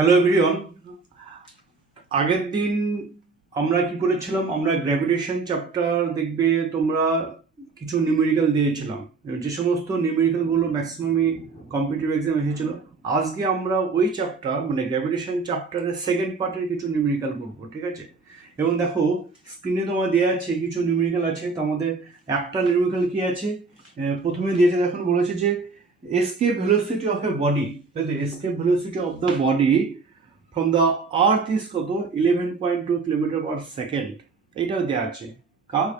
Hello everyone. আগের দিন আমরা কি করেছিলাম, আমরা গ্র্যাভিটেশন চ্যাপ্টার দেখবে তোমরা কিছু নিউমেরিক্যাল দিয়েছিলাম। যে সমস্ত নিউমেরিক্যালগুলো ম্যাক্সিমামই কম্পিটিটিভ এক্সাম এসেছিল। আজকে আমরা ওই চ্যাপ্টার মানে গ্র্যাভিটেশন চ্যাপ্টারের সেকেন্ড পার্টের কিছু নিউমেরিক্যাল করবো, ঠিক আছে? এবং দেখো স্ক্রিনে তোমার দেওয়া আছে কিছু নিউমেরিক্যাল আছে। তার মধ্যে একটা নিউমেরিক্যাল কি আছে, প্রথমে দিয়েছে, এখন বলেছে যে escape velocity of a body, তাই তো escape velocity of the body from the earth is কত 11.2 কিলোমিটার পার সেকেন্ড। এইটাও দেওয়া আছে কারণ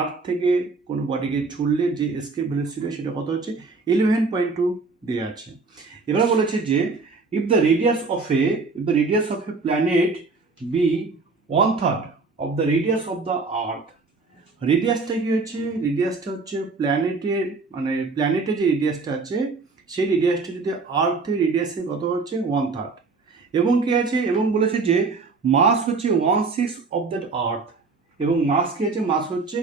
আর্থ থেকে কোনো বডিকে ছুড়লে যে escape velocity সেটা কত হচ্ছে 11.2 দেওয়া আছে। এবার বলেছে যে if the radius of a planet be 1/3 of the radius of the earth, রেডিয়াসটা কি হচ্ছে, রেডিয়াসটা হচ্ছে প্ল্যানেটের যে রেডিয়াসটা আছে সেই রেডিয়াসটা যদি আর্থের রেডিয়াসের কত হচ্ছে 1/3, এবং কি আছে, এবং বলেছে যে মাস হচ্ছে 1/6 অফ দ্যাট আর্থ, এবং মাস কি আছে, মাস হচ্ছে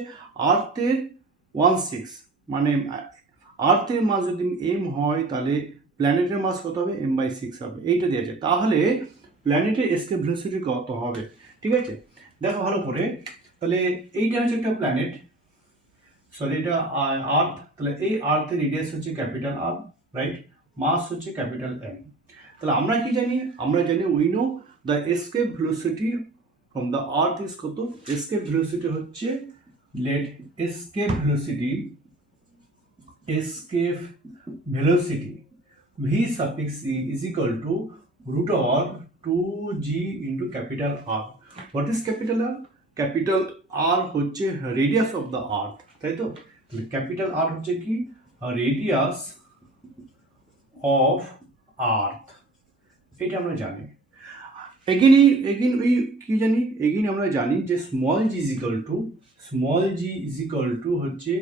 আর্থের 1/6, মানে আর্থের মাস যদি m হয় তাহলে প্ল্যানেটের মাস কত হবে, m/6 হবে। এইটা দিয়েছে, তাহলে প্ল্যানেটের এসকেপ ভেলোসিটি কত হবে, ঠিক আছে? দেখো ভালো করে, তাহলে এইটা হচ্ছে একটা প্ল্যানেট, সরি এটা আর্থ, তাহলে এই আর্থের রেডিয়াস হচ্ছে ক্যাপিটাল আর, রাইট? মাস হচ্ছে ক্যাপিটাল এম। তাহলে আমরা কি জানি, আমরা জানি we know the escape velocity from the earth is কত, এসকেপ ভেলোসিটি হচ্ছে let escape velocity V suffix E is equal to √2g into capital R. What is capital R? Capital R হচ্ছে radius of the Earth, তাই তো? তাহলে capital R হচ্ছে কি, radius of earth, এটা আমরা জানি। এগেইন ওই কি জানি, এগেইন আমরা জানি যে small G is equal to হচ্ছে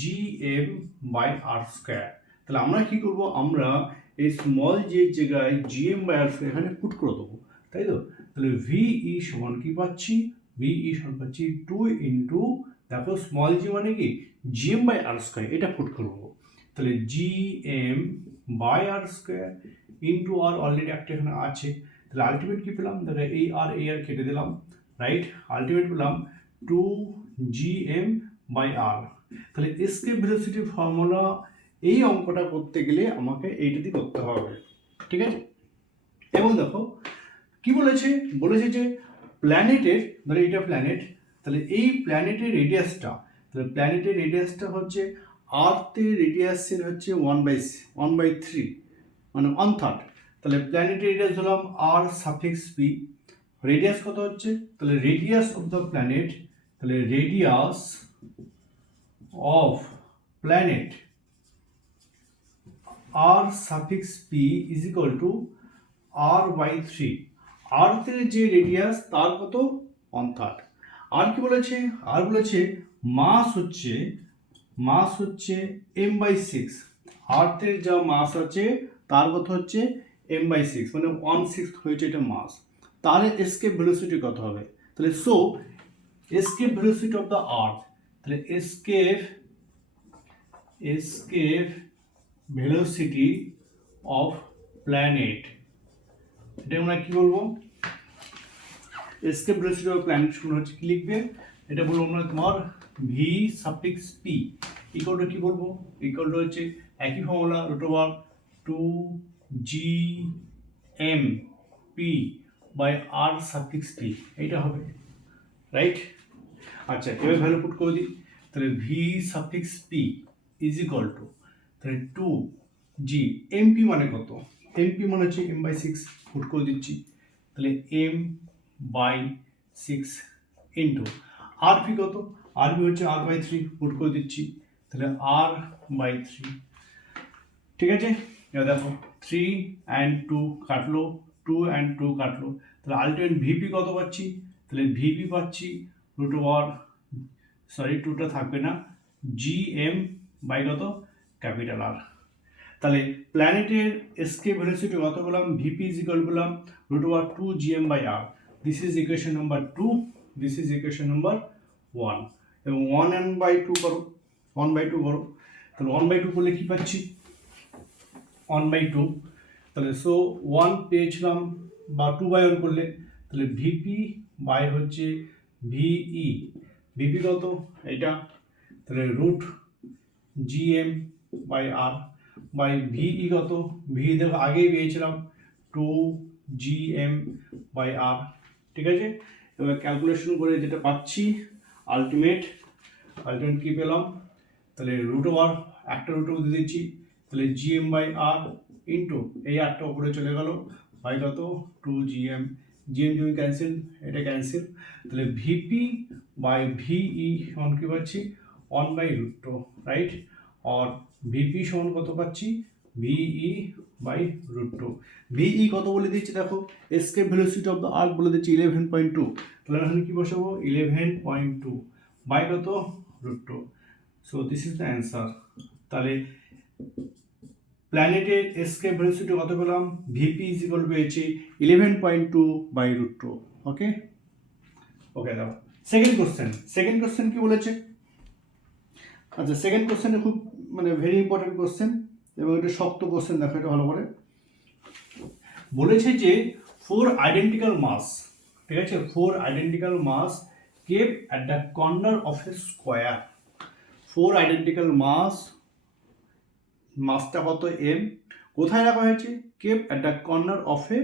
gm/r²। তাহলে আমরা কি করব, আমরা এই স্মল জি এর জায়গায় gm/r² এখানে পুট করে দেবো, তাই তো? তাহলে ভিই সমান কি পাচ্ছি, ভিই সমান পাচ্ছি 2 ইন্টু, দেখো স্মল জি মানে কি gm/r², এটা পুট করবো। তাহলে gm/r² ইন্টু আর অলরেডি একটা এখানে আছে, তাহলে আলটিমেট কি পেলাম, দেখো এই আর কেটে দিলাম, রাইট? আলটিমেট পেলাম 2gm/r। তাহলে এসকেপ ভেলোসিটির ফর্মুলা এই অঙ্কটা করতে গেলে আমাকে এইটা দিয়ে করতে হবে, ঠিক আছে? এবং দেখো কি বলেছে, যে প্ল্যানেটের, ধরো এইটা প্ল্যানেট, তাহলে এই প্ল্যানেটের রেডিয়াসটা হচ্ছে আর্থের রেডিয়াসের হচ্ছে 1/3, মানে 1/3। তাহলে প্ল্যানেটের রেডিয়াস ধরলাম r∈p, রেডিয়াস কত হচ্ছে, তাহলে রেডিয়াস অফ দ্য প্ল্যানেট, তাহলে radius of planet r∈p is equal two r/3। আর্থের যে রেডিয়াস তার কত 1/3। আর কি বলেছে, আর বলেছে মাস হচ্ছে m/6, আর্থের যা মাস আছে তার কত হচ্ছে m/6, মানে 1/6 হয়েছে এটা মাস। তাহলে এসকেপ ভেলোসিটি কত হবে, তাহলে এসকেপ ভেলোসিটি অফ দ্য আর্থ, তাহলে এসকেপ ভেলোসিটি অফ প্ল্যানেট, এটা আমরা কি বলবো, এসকেপ ভেলোসিটি অফ প্ল্যানেট শুনে হচ্ছে কি লিখবে, এটা বলবো আমরা তোমার v∈p ইকুয়াল টু কি বলবো, ইকুয়াল টু হচ্ছে একই ফর্মুলা √2gmp/r∈p, এইটা হবে, রাইট? আচ্ছা এবার ভ্যালু পুট করে দিই, তাহলে v∈p ইজ ইকুয়াল টু, তাহলে 2g, mp মানে কত, mp মানে হচ্ছে m/6, পুট করে দিচ্ছি, তাহলে m/6 ইন্টু rp কত, rp হচ্ছে r/3, পুট করে দিচ্ছি, তাহলে r/3, ঠিক আছে? এবার দেখো 3 and 2 কাটলো, 2 and 2 কাটলো, তাহলে আলটিমেট ভিপি কত পাচ্ছি, তাহলে ভিপি পাচ্ছি √2টা থাকবে না, gm/ কত, ক্যাপিটাল আর। তাহলে প্ল্যানেটের এসকেপ ভেলোসিটি কত বললাম, ভিপি ইজ ইকুয়াল বললাম √2gm/r। This is equation number 2, this is equation number 1, এবং 1/2 করো, 1/2 করো, তাহলে 1/2 করলে কি পাচ্ছি, 1/2, তাহলে সো 1 পেয়েছিলাম বা 2/1 করলে, তাহলে ভিপি বাই হচ্ছে ভিই, ভিপি কত এটা, তাহলে root GM by R by VE কত, ভি দেখো আগেই পেয়েছিলাম 2 GM বাই আর, ঠিক আছে। এবার ক্যালকুলেশন করে যেটা পাচ্ছি আলটিমেট কি পেলাম, তাহলে রুট ওভার একটা রুট ওভার দিয়ে দিচ্ছি, তাহলে জিএম বাই আর ইন্টু এই আরটা উপরে চলে গেল বাই কত 2 GM, জিএম জিএম ক্যান্সেল, এটা ক্যান্সেল, তাহলে ভিপি বাই ভিই সমান কি পাচ্ছি 1/√2, রাইট। আর ভিপি সমান কত পাচ্ছি ভিই বাই √2, ভিই কত বলে দিচ্ছি দেখো, escape velocity of the earth বলে দিচ্ছি 11.2, তাহলে এখানে কি বসাবো 11.2 বাই কত √2, so this is the answer. তাহলে প্ল্যানেটের এসকেপ ভেলোসিটি কত পেলাম, ভিপি ইজ ইকুয়াল পেয়েছি 11.2 বাই √2, ওকে। ওকে দাও সেকেন্ড কোশ্চেন কি বলেছে, আচ্ছা সেকেন্ড কোশ্চেনে খুব মানে ভেরি ইম্পর্টেন্ট কোশ্চেন এবং এটা শক্ত কোশ্চেন, দেখো এটা ভালো করে বলেছে যে 4 আইডেন্টিক্যাল মাস, ঠিক আছে, 4 identical mass kept at the corner of a square, 4 identical মাসটা কত এম, কোথায় রাখা হয়েছে kept at the corner of a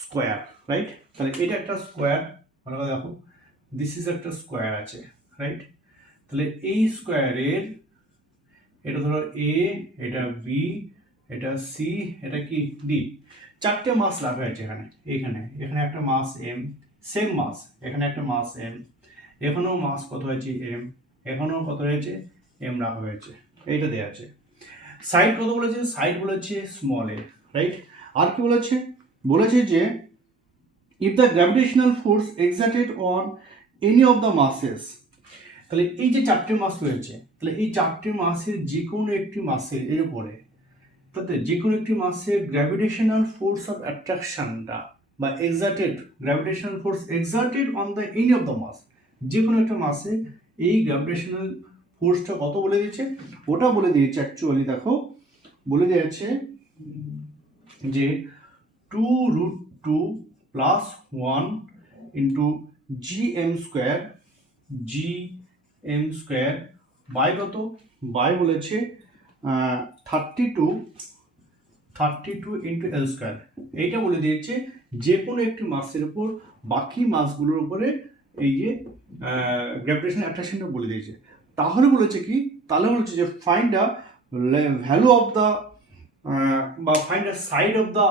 square, right. তাহলে এটা একটা স্কোয়ার, ভালো করে দেখো দিস ইজ একটা স্কোয়ার আছে, রাইট। তাহলে এই স্কোয়ারের এটা ধরো এ, এটা বি, এটা সি, এটা কি ডি, চারটে মাস রাখা হয়েছে এখানে, এখানে একটা মাস এম, সেম মাস, এখানে একটা মাস এম, এখানেও মাস কত হয়েছে এম, এখানেও কত হয়েছে এম রাখা হয়েছে, এইটা দেওয়া আছে। সাইড কত বলেছে, সাইড বলেছে স্মল এ, রাইট। আর কি বলেছে যে if the gravitational force exerted on any of the মাসেস, তাহলে এই যে চারটে মাস রয়েছে, তাহলে এই চারটে মাসের যে কোনো একটি মাসের এর উপরে, তাতে যে কোনো একটি মাসের গ্র্যাভিটেশনাল ফোর্স অফ অ্যাট্রাকশনটা বা gravitational force exerted on the any of the mass, যে কোনো একটা মাসে এই গ্র্যাভিটেশনাল ফোর্সটা কত বলে দিয়েছে, ওটা বলে দিয়েছে অ্যাকচুয়ালি দেখো বলে দিয়েছে যে 2√2 plus 1 into GM square by কত, বাই বলেছে 32 ইন্টু এল স্কোয়ার, এইটা বলে দিয়েছে যে কোনো একটি মাসের উপর বাকি মাসগুলোর উপরে এই যে গ্র্যাভিটেশনাল অ্যাট্রাকশনটা বলে দিয়েছে। তাহলে বলেছে যে find the value of the বা find the side of the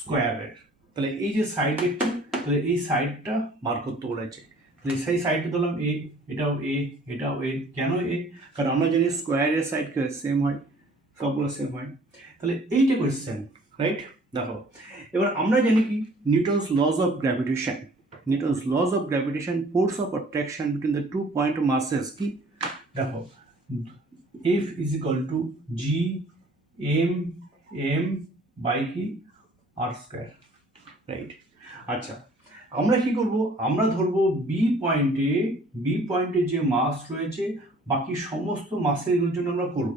স্কোয়ারের, তাহলে এই যে সাইডের, তাহলে এই সাইডটা বার করতে বলেছে, তাহলে সেই সাইডটা ধরলাম এ, এটাও এ, কেন এ, কারণ আমরা জানি স্কোয়ারের সাইড সেম হয়, সবগুলো সেম হয়, তাহলে এইটা কোয়েশ্চেন, রাইট। দেখো এবার আমরা জানি কি Newton's laws of gravitation, force of attraction between the 2 point masses কি, দেখো F is equal to GM by কি আর স্কোয়ার, রাইট। আচ্ছা আমরা কি করব, আমরা ধরবো বি পয়েন্টে যে মাস রয়েছে বাকি সমস্ত মাসের জন্য আমরা করব,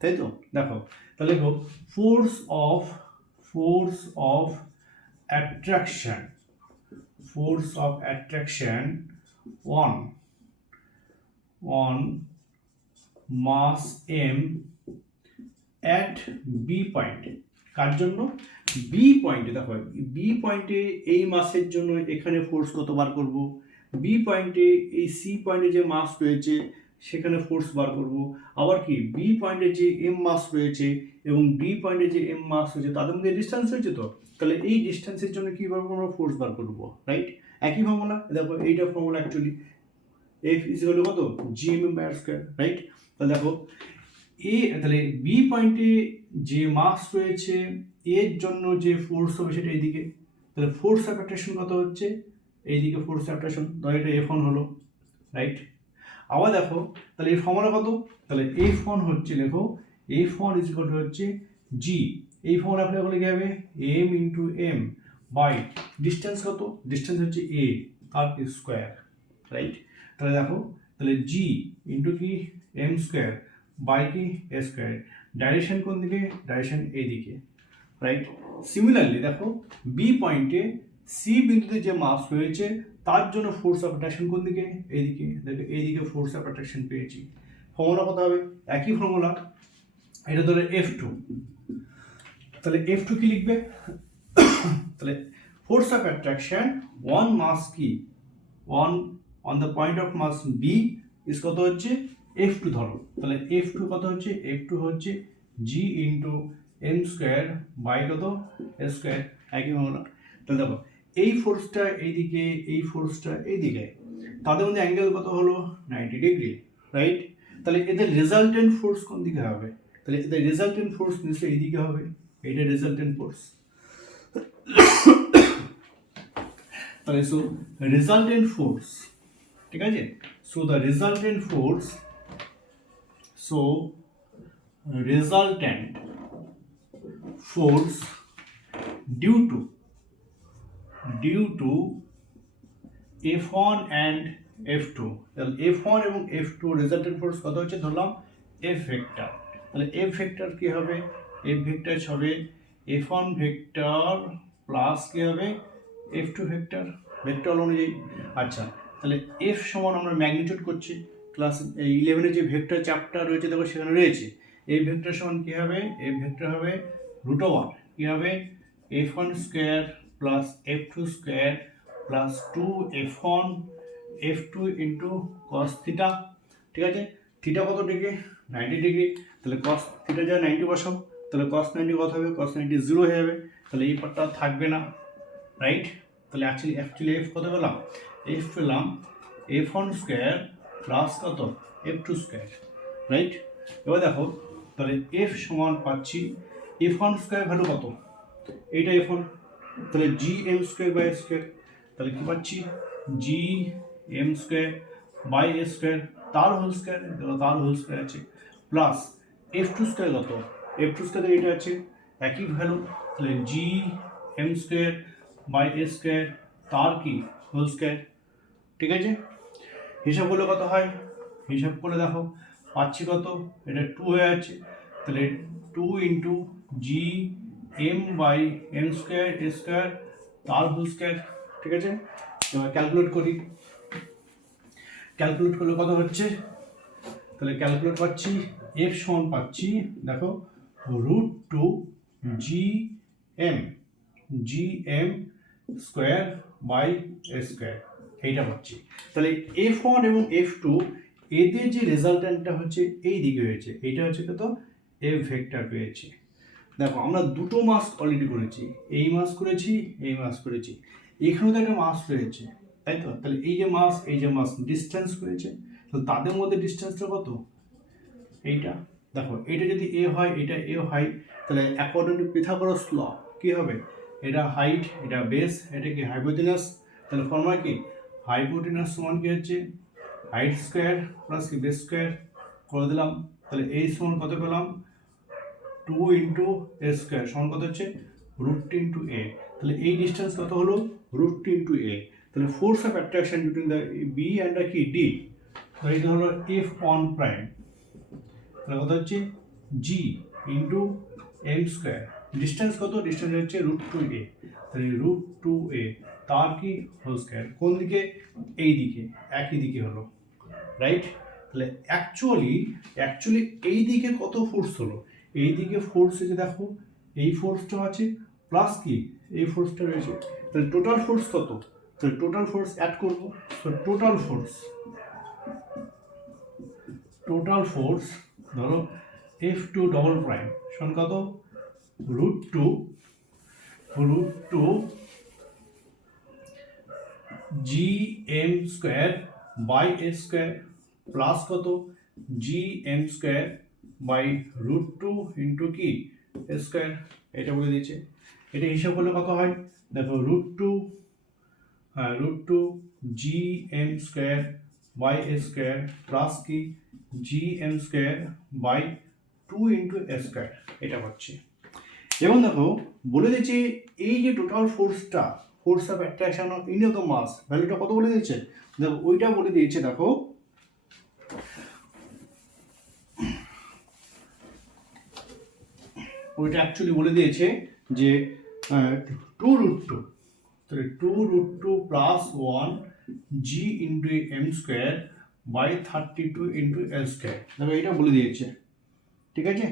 তাই তো। দেখো তাহলে দেখো force of attraction on mass M at B point, কার জন্য, বি পয়েন্টে। দেখো বি পয়েন্টে এই মাসের জন্য এখানে ফোর্স কত বার করব, বি পয়েন্টে এই সি পয়েন্টে যে মাস রয়েছে সেখানে ফোর্স বার করব, আবার কি বি পয়েন্টে যে এম মাস রয়েছে এবং ডি পয়েন্টে যে এম মাস রয়েছে তাদের মধ্যে ডিস্টেন্স রয়েছে, তো তাহলে এই ডিস্টেন্সের জন্য কী করবো আমরা ফোর্স বার করবো, রাইট। একই ফর্মুলা, দেখো এইটা formula actually F is equal to কত GM by r square, right. তাহলে দেখো তাহলে বি পয়েন্টে যে মাস রয়েছে এর জন্য যে ফোর্স হবে সেটা এইদিকে, তাহলে ফোর্স অফ অ্যাট্রাকশন কত হচ্ছে এইদিকে, ফোর্স অফ অ্যাট্রাকশন ধরো এটা F1 হলো, রাইট। আবার দেখো তাহলে এই ফর্মুলা কত, তাহলে F1 হচ্ছে, লেখো F1 ইজ ইকুয়াল টু হচ্ছে G, এই ফর্মুলা অ্যাপ্লাই করলে কি হবে M into M by distance কত, ডিস্টেন্স হচ্ছে A তার স্কোয়ার, রাইট। তাহলে দেখো তাহলে G ইন্টু কি M স্কোয়ার বাই কি এ স্কোয়ার, ডাইরেকশন কোন দিকে, ডাইরেকশন এইদিকে, রাইট। সিমিলারলি দেখো বি পয়েন্টে সি বিন্দুতে যে মাস রয়েছে তার জন্য ফোর্স অফ অ্যাট্রাকশন কোন দিকে? এইদিকে। দেখো এইদিকে ফোর্স অফ অ্যাট্রাকশন পেয়েছি। ফর্মুলা কত হবে? একই ফর্মুলা, এটা ধরে F2। তাহলে F2 কি লিখবে? তাহলে ফোর্স অফ অ্যাট্রাকশন ওয়ান মাস কি one on the point of mass B is কত হচ্ছে? F2 ধরো। তাহলে F2 কত হচ্ছে? F2 হচ্ছে G into M square by কত? S square. একই ফর্মুলা। তাহলে দেখো এই ফোর্সটা এইদিকে, এই ফোর্সটা এইদিকে, তাদের মধ্যে অ্যাঙ্গেল কত হলো? 90 ডিগ্রি, রাইট। তাহলে এদের রেজাল্টেন্ট ফোর্স কোন দিকে হবে? তাহলে এদের রেজাল্টেন্ট ফোর্স নিশ্চয়ই এইদিকে হবে, এইটা রেজাল্টেন্ট ফোর্স। তাহলে সো রেজাল্টেন্ট ফোর্স, ঠিক আছে, so the resultant force, so resultant force due to F1 and F2, তাহলে F1 এবং F2 রেজাল্টেন্ট ফোর্স কত হচ্ছে ধরলাম F ভেক্টর। তাহলে F ভেক্টর কি হবে? F ভেক্টর হবে F1 ভেক্টর প্লাস কি হবে? F2 ভেক্টর, ভেক্টর অনুযায়ী। আচ্ছা, তাহলে F সমান আমরা ম্যাগনিটিউড করছি, ক্লাস 11 যে ভেক্টর চ্যাপ্টার রয়েছে দেখো সেখানে রয়েছে। এই ভেক্টর সমান কি হবে? এই ভেক্টর হবে √1 কি হবে? F1 square plus F2 square plus 2F1 F2 into cos theta, ঠিক আছে। থিটা কত ডিগ্রি? 90 ডিগ্রি। তাহলে কস থিটা যা 90 বসাও, তাহলে কস 90 কত হবে? কস 90 0 হয়ে যাবে, তাহলে এই পার্টটা থাকবে না, রাইট। তাহলে অ্যাকচুয়ালি F কত পেলাম? F পেলাম F1 স্কোয়ার প্লাস কত? F2 square, right. এবার দেখো তাহলে F সমান পাচ্ছি F1 স্কোয়ার ভ্যালু কত? এইটা F1, তাহলে GM স্কোয়ার বাই স্কোয়ার, তাহলে কি পাচ্ছি? GM স্কোয়ার বাই স্কোয়ার তার হোল স্কোয়ার, তার হোল স্কোয়ার আছে, প্লাস F2 স্কোয়ার কত? F2 স্কোয়ার এটা আছে একই ভ্যালু, তাহলে GM স্কোয়ার বাই স্কোয়ার তার কি হোল স্কোয়ার, ঠিক আছে। হিসাব করলে কত হয়? হিসাব করলে দেখো পাচ্ছি কত? এটা 2 হয়ে আছে, তাহলে 2 into GM by M square square তার হোল স্কোয়ার, ঠিক আছে। এবার ক্যালকুলেট করি, ক্যালকুলেট করলে কত হচ্ছে? তাহলে ক্যালকুলেট পাচ্ছি F সমান পাচ্ছি দেখো √2 GM স্কোয়ার বাই স্কোয়ার, এইটা পাচ্ছি। তাহলে F1 এবং F2 এদের যে রেজাল্টেন্টটা হচ্ছে এই দিকে হয়েছে, এইটা হচ্ছে কত? F ভেক্টর পেয়েছি। দেখো আমরা দুটো মাস অলরেডি করেছি, এই মাস করেছি, এই মাস করেছি, এখানেও তো একটা মাস রয়েছে, তাই তো। তাহলে এই যে মাস, এই যে মাস ডিস্টেন্স রয়েছে, তাহলে তাদের মধ্যে ডিস্টেন্সটা কত? এইটা দেখো, এটা যদি এ হয়, এটা এ হয়, তাহলে অ্যাকর্ডিং টু পিথাগোরাস ল কি হবে? এটা হাইট, এটা বেস, এটা কি হাইপোটেনাস, তাহলে ফর্মুলা কি? হাইপোটেনাস সমান কি হচ্ছে? হাইট স্কোয়ার প্লাস কি বেস স্কোয়ার করে দিলাম, তাহলে এই সমান কত পেলাম? 2 ইন্টু এ স্কোয়ার সমান কত হচ্ছে? √2 ইন্টু এ, তাহলে এই ডিস্টেন্স কত হলো? √2 ইন্টু এ। তাহলে force of attraction between the B and the কি ডি, তাহলে এটা হলো F1 প্রাইম, তাহলে কত হচ্ছে? G into M square, distance কত? ডিস্টেন্স হচ্ছে √2a, তাহলে √2a তার কি হোল স্কোয়ার, কোন দিকে? এই দিকে, একই দিকে হলো, রাইট। তাহলে অ্যাকচুয়ালি এই দিকে কত ফোর্স হলো? এই দিকে ফোর্স হচ্ছে দেখো এই ফোর্সটা আছে প্লাস কি এই ফোর্সটা রয়েছে, তাহলে টোটাল ফোর্স কত? তাহলে টোটাল ফোর্স অ্যাড করবো, তো টোটাল ফোর্স ধরো F2 ডবল প্রাইম সমান কত? √2 GM square by A square plus কত? GM স্কোয়ার বাই √2 ইন্টু কি এ স্কোয়ার, এটা বলে দিয়েছে। এটা হিসাব করলে কত হয়? দেখো √2 GM square by A square plus কি GM square by 2 into A square, এটা পাচ্ছি। এবং দেখো বলে দিয়েছে এই যে টোটাল ফোর্সটা, force of attraction of any of the mass, ভ্যালুটা কত বলে দিয়েছে? দেখো ওইটা বলে দিয়েছে, দেখো ওইটা অ্যাকচুয়ালি বলে দিয়েছে যে 2√2, তাহলে 2√2 plus 1 G into M square by 32 into L square, দেখো এইটা বলে দিয়েছে, ঠিক আছে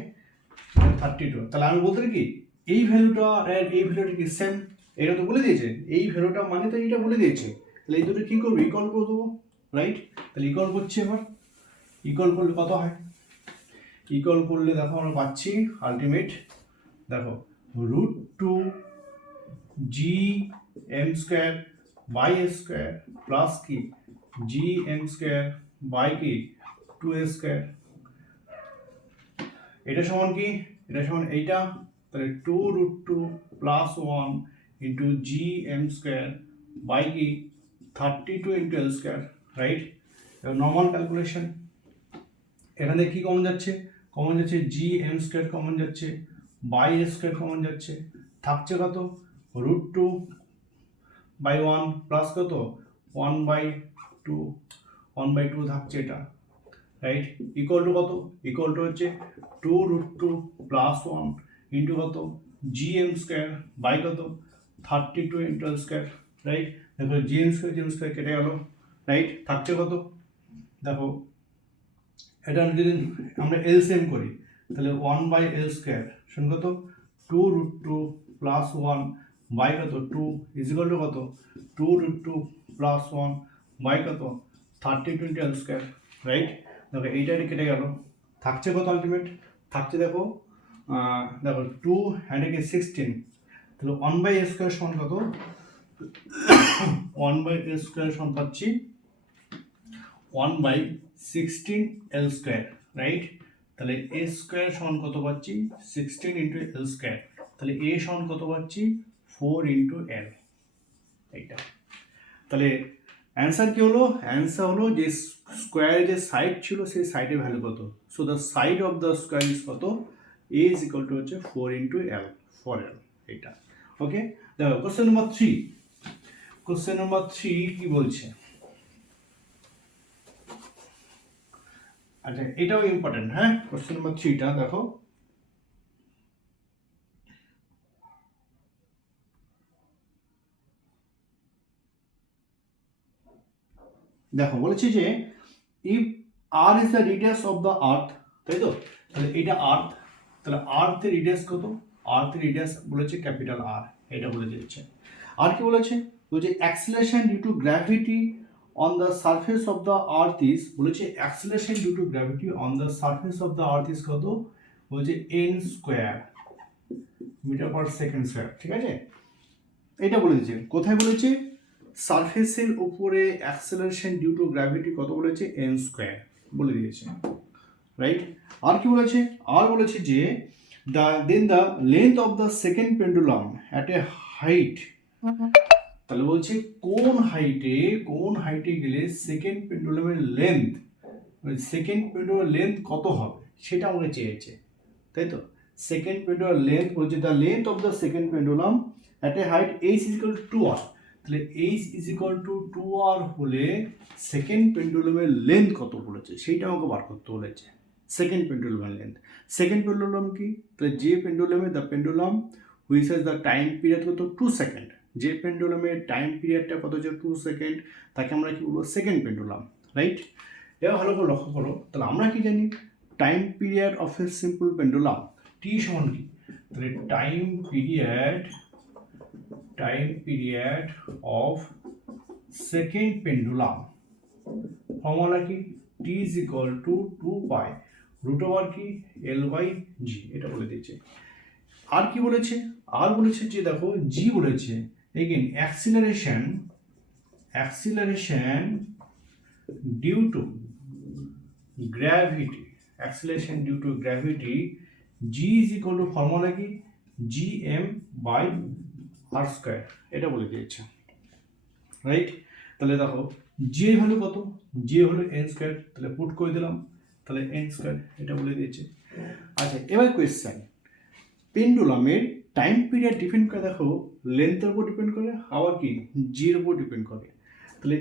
32। তাহলে আমি বলতে কি এই ভ্যালুটা আর এই ভ্যালুটা কি সেম, এটা তো বলে দিয়েছে, এই ভ্যালুটা মানে তো এইটা বলে দিয়েছে, তাহলে এই দুটো কি করবো ইকুয়াল করে দেবো, রাইট। তাহলে ইকুয়াল করছি, এবার ইকুয়াল করলে কত হয়, ইকুয়াল করলে দেখো আমরা পাচ্ছি আলটিমেট, দেখো √2 G M square by A square plus কি জি এম স্কোয়ার বাই কি 2a স্কোয়ার, এটা সমান কি, এটা সমান এইটা, তাহলে 2√2 plus 1 into G M square by কি 32 into L square, right. Normal calculation, এখানে কি কমন যাচ্ছে, কমন যাচ্ছে জি এম স্কোয়ার কমন যাচ্ছে, বাই এ স্কোয়ার কমন যাচ্ছে, থাকছে কত √2 বাই 1 প্লাস কত 1/2, 1/2 থাকছে এটা, রাইট। ইকুয়াল টু কত, ইকুয়াল টু হচ্ছে 2√2 প্লাস 1 ইন্টু কত জি এম স্কোয়ার বাই কত 32 ইন্টু এল স্কোয়ার, রাইট। দেখো জি এম স্কোয়ার কেটে গেল, রাইট। থাকছে কত, দেখো এটা যদি আমরা এলসিএম করি তাহলে 1/L স্কোয়ার শুন কত 2√2 প্লাস 1 বাই কত 2 ইজিক্যাল টু কত 2√2 প্লাস 1 বাই কত 32 ইন্টু এল স্কোয়ার, রাইট। দেখো এইটাই কেটে গেল, থাকছে কত আলটিমেট, থাকছে দেখো দেখো 2 হ্যান্ড একে 16, তাহলে 1/A স্কোয়ার সমান কত 1/A স্কোয়ার সমান পাচ্ছি 1/16 এল স্কোয়ার, রাইট। তাহলে এ স্কোয়ার সমান কত পাচ্ছি 16 ইন্টু এল স্কোয়ার, তাহলে এ সমান কত পাচ্ছি 4 ইন্টু এল, এইটা। তাহলে অ্যান্সার কি হলো, অ্যান্সার হলো যে স্কোয়ারের যে সাইড ছিল সেই সাইডের ভ্যালু কত, so the side of the square is কত, এ ইজ ইকুয়াল টু হচ্ছে 4 ইন্টু এল, 4L, এইটা। ওকে, দেখো কোশ্চেন নাম্বার 3, কোশ্চেন নাম্বার 3 কি বলছে, আচ্ছা এটাও ইম্পর্টেন্ট, হ্যাঁ। কোশ্চেন নাম্বার 3টা দেখো, দেখো বলেছে যে if r is the radius of the Earth, তাই তো, তাহলে এটা আর্থ, তাহলে আর্থের রেডিয়াস কত, আর্থের রেডিয়াস বলেছে ক্যাপিটাল আর, এটা বলে দিয়েছে। আর কি বলেছে, বলছে acceleration due to gravity on the surface of the earth is, বলেছে acceleration due to gravity on the surface of the earth is কত, বলছে n square metre per second square, ঠিক আছে। এটা বলে দিয়েছে, কোথায় বলেছে, সারফেসের উপরে অ্যাক্সেলারেশন ডিউ টু গ্র্যাভিটি কত বলেছে n স্কোয়ার বলে দিয়েছে, রাইট। আর কি বলেছে, আর বলেছে যে then the length of the second pendulum at a height, তাহলে বলছে কোন হাইটে গেলে সেকেন্ড পেন্ডুলামের লেন্থ, সেকেন্ড পেন্ডুলামের লেন্থ কত হবে সেটা আমাকে চেয়েছে, তাই তো। সেকেন্ড পেন্ডুলাম লেন্থ বলছে the length of the second pendulum at a height h is equal to 2r, তাহলে h is equal to 2r হলে সেকেন্ড পেন্ডুলামের লেন্থ কত বলেছে সেইটা আমাকে বার করতে বলেছে, সেকেন্ড পেন্ডুলামের লেন্থ। সেকেন্ড পেন্ডুলাম কি, তাহলে যে পেন্ডুলামে the pendulum which has the time period কত 2 সেকেন্ড, যে পেন্ডুলামের টাইম পিরিয়ডটা কত হচ্ছে 2 সেকেন্ড, তাকে আমরা কি বলবো সেকেন্ড পেন্ডুলাম, রাইট। এবার ভালো করে লক্ষ্য করো, তাহলে আমরা কি জানি time period of a simple pendulum T সমান কি, তাহলে time period of second pendulum formula কি T is equal to 2 root over কি L/G, এটা বলে দিয়েছে। আর কি বলেছে, আর বলেছে যে দেখো জি বলেছে again acceleration due to gravity, acceleration due to gravity g is equal to formula কি gm/r স্কয়ার, এটা বলে দিয়েছে, রাইট। তাহলে দেখো জি এর ভ্যালু কত, জি এর ভ্যালু n স্কয়ার, তাহলে পুট করে দিলাম, তাহলে n স্কয়ার এটা বলে দিয়েছে। আচ্ছা এবার কোয়েশ্চেন, পেন্ডুলামের টাইম পিরিয়ড ডিপেন্ড করে দেখো লেন্থের উপর ডিপেন্ড করে, আবার কি জি এর উপর ডিপেন্ড করে, তাহলে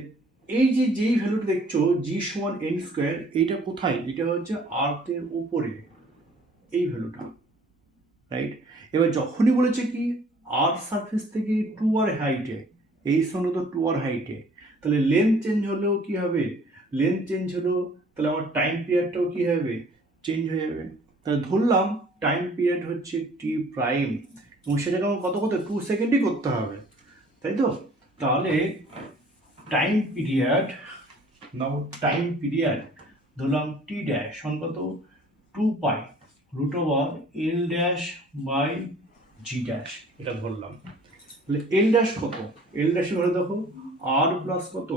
এই যে যেই ভ্যালুটা দেখছো জি সমান n স্কয়ার, এইটা কোথায়, এটা হচ্ছে আর্থের উপরে এই ভ্যালুটা, রাইট। এবার যখনই বলেছে কি আর সারফেস থেকে 2r হাইটে, এই সঙ্গে তো 2r হাইটে, তাহলে লেন্থ চেঞ্জ হলেও কি হবে, লেন্থ চেঞ্জ হলেও তাহলে আমার টাইম পিরিয়ডটাও কি হবে, চেঞ্জ হয়ে যাবে। তাহলে ধরলাম টাইম পিরিয়ড হচ্ছে টি প্রাইম এবং সেটাকে আমার কত 2 সেকেন্ডই করতে হবে, তাই তো? তাহলে time period, now time period ধরলাম টি ড্যাশ সমান কত 2 pi root over L dash by G dash, এটা ধরলাম। তাহলে এল ড্যাশ কত, এল ড্যাশ ধরে দেখো আর প্লাস কত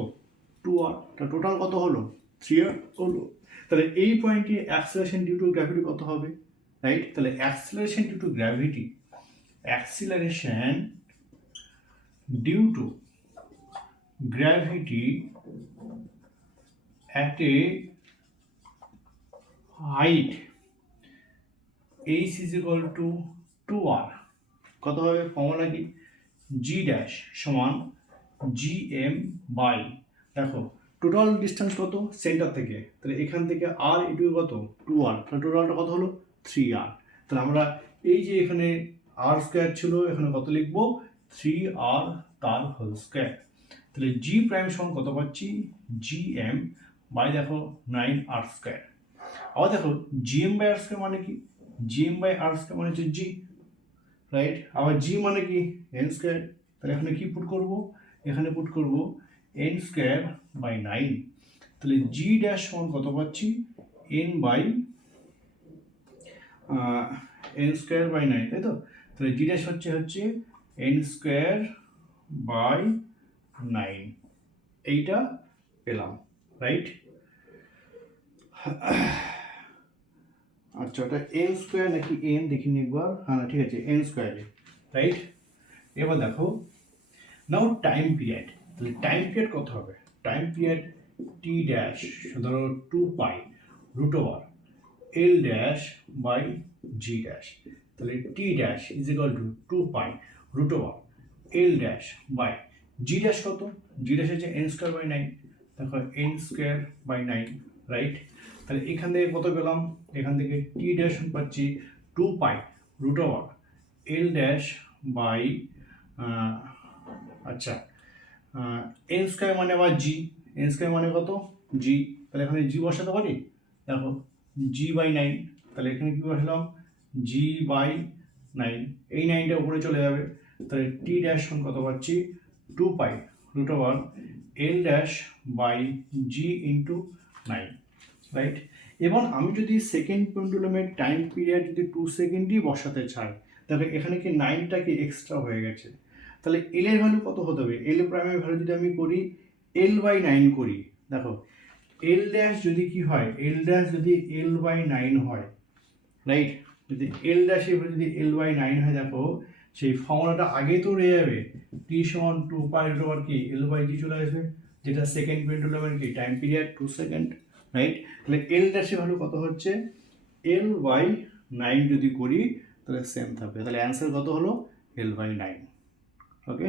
2r, তা টোটাল কত হলো 3r হলো। তাহলে এই পয়েন্টে অ্যাক্সিলারেশন ডিউ টু গ্র্যাভিটি কত হবে, রাইট? তাহলে acceleration due to gravity, acceleration due to gravity at a height h is equal to 2r, কত হবে ফর্মুলা কি, g ড্যাশ সমান gm বাই, দেখো টোটাল ডিস্টেন্স কত সেন্টার থেকে, তাহলে এখান থেকে আর এটুকু কত 2r, তাহলে টোটালটা কত হলো 3r। তাহলে আমরা এই যে এখানে r স্কোয়ার ছিল, এখানে কত লিখবো 3r তার হোল স্কোয়ার। তাহলে g প্রাইম সমান কত পাচ্ছি gm বাই দেখো 9r স্কোয়ার। আবার দেখো gm বাই r স্কোয়ার মানে কি, gm বাই r স্কোয়ার মানে হচ্ছে g, রাইট? আবার g মানে কি n স্কোয়ার, তাহলে এখানে কি পুট করব, এখানে পুট করব n স্কোয়ার বাই 9। তাহলে g ড্যাশ সমান কত পাচ্ছি n by n square by 9, তাই তো? তাহলে g ড্যাশ হচ্ছে n স্কোয়ার বাই 9, এইটা পেলাম, রাইট? আচ্ছা ওটা এন স্কোয়ার নাকি এন দেখিনি একবার, হ্যাঁ ঠিক আছে এন স্কোয়ারে, রাইট? এবার দেখো নাও টাইম পিরিয়ড, তাহলে টাইম পিরিয়ড কত হবে, টাইম পিরিয়ড টি ড্যাশ ধরো 2 pi root over L dash by G dash, তাহলে T dash is equal to 2 pi root over L dash by G dash কত, G dash হচ্ছে N square by 9, দেখো N square by 9, right? তাহলে এখান থেকে কত পেলাম, এখান থেকে টি ড্যাশ পাচ্ছি 2 pi root over L dash by আচ্ছা এন স্কোয়ার মানে আবার জি, এন স্কোয়ার মানে কত জি, তাহলে এখানে জি বসাতে পারি, দেখো জি বাই 9, তাহলে এখানে কি বসালাম জি বাই 9, এই 9টা উপরে চলে যাবে, তাহলে টি ড্যাশ সমান কত পাচ্ছি 2 pi root over L dash by G into 9, right? এবং আমি যদি সেকেন্ড পেন্ডুলামের টাইম পিরিয়ড যদি 2 সেকেন্ডই বসাতে চাই, তাহলে এখানে কি 9টা কি এক্সট্রা হয়ে গেছে, তাহলে এল এর ভ্যালু কত হতে হবে, এল প্রাইমের ভ্যালু যদি আমি করি এল বাই 9 করি, দেখো এল ড্যাশ যদি কি হয়, এল ড্যাশ যদি এল বাই 9 হয়, রাইট? যদি এল ড্যাশের ভ্যালু যদি এল বাই 9 হয়, দেখো সেই ফর্মুলাটা আগে তো রয়ে যাবে, টি সমান 2 পাই রুট ওভার কি এল বাই জি চলে আসবে, যেটা সেকেন্ড পেন্ডুলামের কি টাইম পিরিয়ড 2 সেকেন্ড, রাইট? তাহলে এল ড্যাশের ভ্যালু কত হচ্ছে এল বাই 9 যদি করি তাহলে সেম থাকবে, তাহলে অ্যান্সার কত হলো এল বাই 9, ওকে।